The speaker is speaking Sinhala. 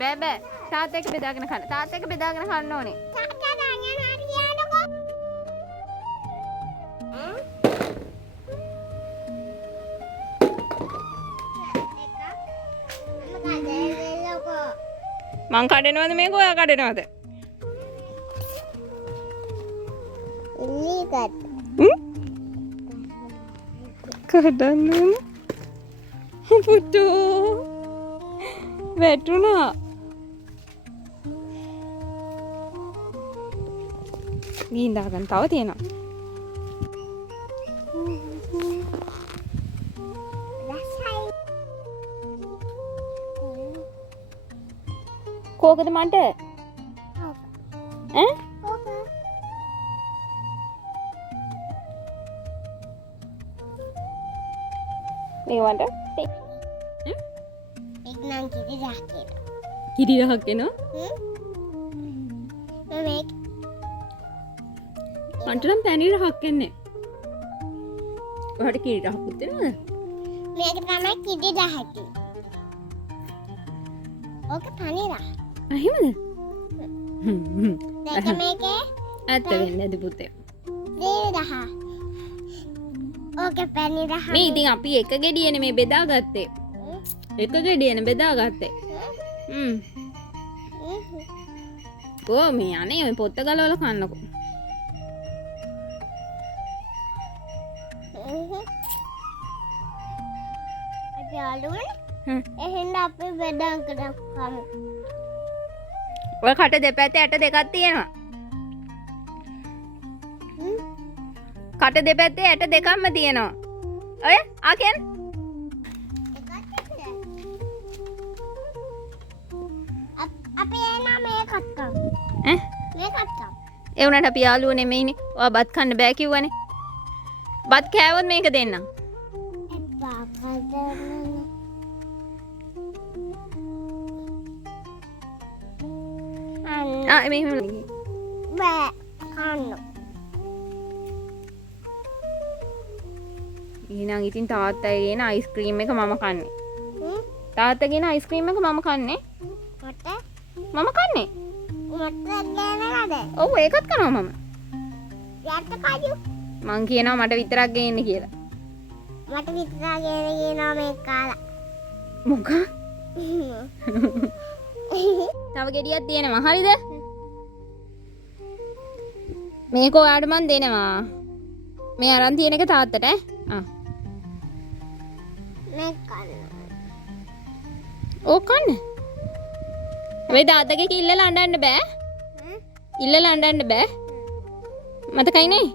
බෑ බෑ. තාත්තා එක්ක බෙදාගෙන කන්න. තාත්තා එක්ක බෙදාගෙන කන්න ඕනේ. තාත්තා දාගෙන හරි කියනකො. මං කඩනවද මේක ඔයා කඩනවද? ඉනිකත්. කඩන්න පුතෝ වැටුණා. ගිහින් දාගන්න තව තියෙනවා. කෝකද මන්ට? ඈ? මේවට එක්නම් කිරි රහ කියලා. කිරි රහක් එනවා. මේක මන්ට නම් පැණි රහක් එන්නේ. ඔයාට කිරි රහකුත් එනවද? මේක තමයි කිරි රහ කියන්නේ. ඕක පණි රහ. එහෙමද? දැන් මේකේ ඇත්ත වෙන්නේ නැති පුතේ. දේ රහ. ඕක පණි රහ. මේ ඉතින් අපි එක ගෙඩියනේ මේ බෙදාගත්තේ. එක ගෙඩියනේ බෙදාගත්තේ. ඕ මේ අනේ ඔය පොත්ත ගලවලා කන්නකො. අපි ආලුවනේ. එහෙනම් අපි බෙදාන් කරා කමු. ඔය කට දෙපැත්තේ ඇට දෙකක් තියෙනවා. කට දෙපැත්තේ ඇට දෙකක්ම තියෙනවා. ඔය ආ කියන්නේ අපි එනා මේකත් කමු. ඈ මේකත් කමු. ඒ උනට අපි යාළුවෝ නෙමෙයිනේ. ඔයා බත් කන්න බෑ කිව්වනේ. බත් කෑවොත් මේක දෙන්නම්. එපා කදන්න. මෙහෙම බෑ කන්න. ඊනම් ඉතින් තාත්තගේ ගෙන අයිස්ක්‍රීම් එක මම කන්නේ. තාත්තගේ ගෙන අයිස්ක්‍රීම් එක මම කන්නේ. මට මම කන්නේ. ගන්නවද? ඔව් ඒකත් කනවා මම. යට කජු. මං කියනවා මට විතරක් ගේන්න කියලා. මට විතරක් කියනවා මේක කාලා. මොකක්? තව ගෙඩියක් තියෙනවා. හරිද? මේක ඔයාට මන් දෙනවා. මේ අරන් තියෙන එක තාත්තට ඈ. මේක කන්න. ඕක කන්න. මේ තාත්තගේ කිල්ල ලඬන්න බෑ. ඉල්ල ලඬන්න බෑ. මතකයි නේ?